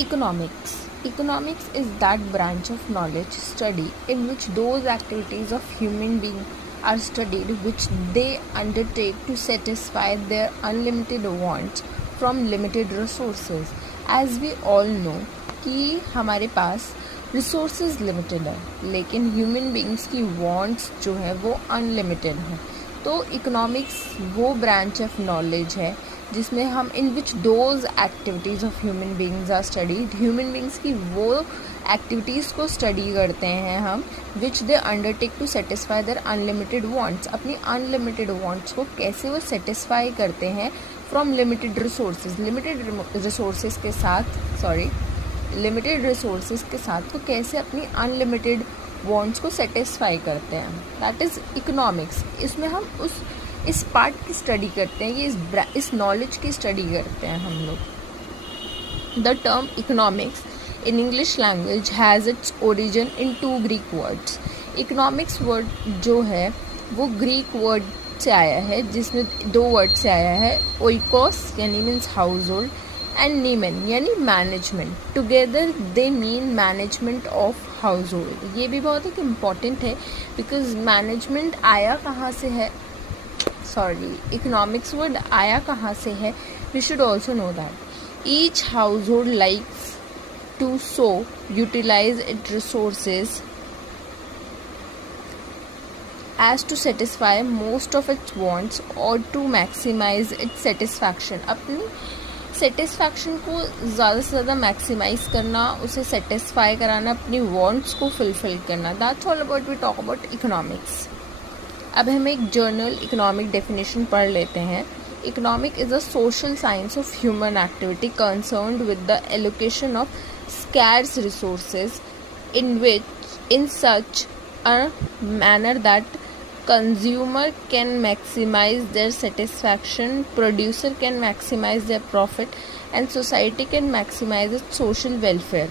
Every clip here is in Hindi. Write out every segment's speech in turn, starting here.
Economics. Economics is that branch of knowledge study in which those activities of human beings are studied which they undertake to satisfy their unlimited wants from limited resources. As we all know कि हमारे पास रिसोर्सेज लिमिटेड है लेकिन ह्यूमन बींग्स की वांट्स जो है वो अनलिमिटेड है. तो इकोनॉमिक्स वो ब्रांच ऑफ नॉलेज है जिसमें हम in which those activities of human beings are studied. Human beings की वो एक्टिविटीज़ को स्टडी करते हैं हम which they undertake to satisfy their unlimited wants. अपनी अनलिमिटेड वांट्स को कैसे वो सेटिस्फाई करते हैं from limited resources. Limited resources के साथ वो कैसे अपनी अनलिमिटेड वांट्स को सेटिस्फाई करते हैं. That is economics. इसमें हम इस पार्ट की स्टडी करते हैं, ये इस नॉलेज की स्टडी करते हैं हम लोग. The term economics in English language has its origin in 2 Greek words. Economics word जो है वो ग्रीक वर्ड से आया है जिसमें 2 वर्ड से आया है. ओइकोस यानी मीन्स हाउस होल्ड एंड नीमेन यानी management. Together they mean management of house hold. ये भी बहुत एक इम्पॉर्टेंट है बिकॉज मैनेजमेंट आया कहाँ से है, इकोनॉमिक्स वर्ड आया कहाँ से है. We should also know that each household likes to utilize it resources as to satisfy most of its wants or to maximize its satisfaction. अपनी सेटिस्फैक्शन को ज़्यादा से ज़्यादा मैक्सिमाइज करना, उसे सेटिस्फाई कराना, अपनी वांट्स को फुलफिल करना. That's all about we talk about economics. अब हम एक जर्नल इकोनॉमिक डेफिनेशन पढ़ लेते हैं. Economic is a social science of human activity concerned with the allocation of scarce resources in such a manner that consumer can maximize their satisfaction, producer can maximize their profit and society can maximize its social welfare.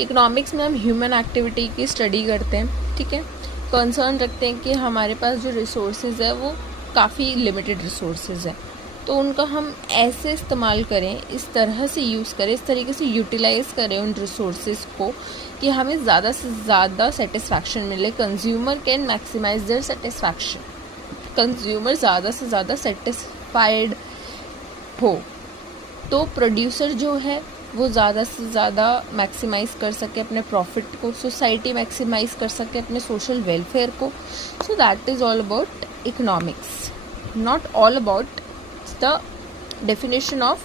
Economics में हम ह्यूमन एक्टिविटी की स्टडी करते हैं, ठीक है. कंसर्न रखते हैं कि हमारे पास जो रिसोर्सेज है वो काफ़ी लिमिटेड रिसोर्सेज है, तो उनका हम ऐसे इस्तेमाल करें, इस तरह से यूज़ करें, इस तरीके से यूटिलाइज़ करें उन रिसोर्सेज को कि हमें ज़्यादा से ज़्यादा सेटिस्फैक्शन मिले. Consumer can maximise their satisfaction. Consumer ज़्यादा से ज़्यादा सेटिस्फाइड हो तो प्रोड्यूसर जो है वो ज़्यादा से ज़्यादा मैक्सिमाइज़ कर सके अपने प्रॉफिट को, सोसाइटी मैक्सिमाइज़ कर सके अपने सोशल वेलफेयर को. So that is all about economics, not all about the definition of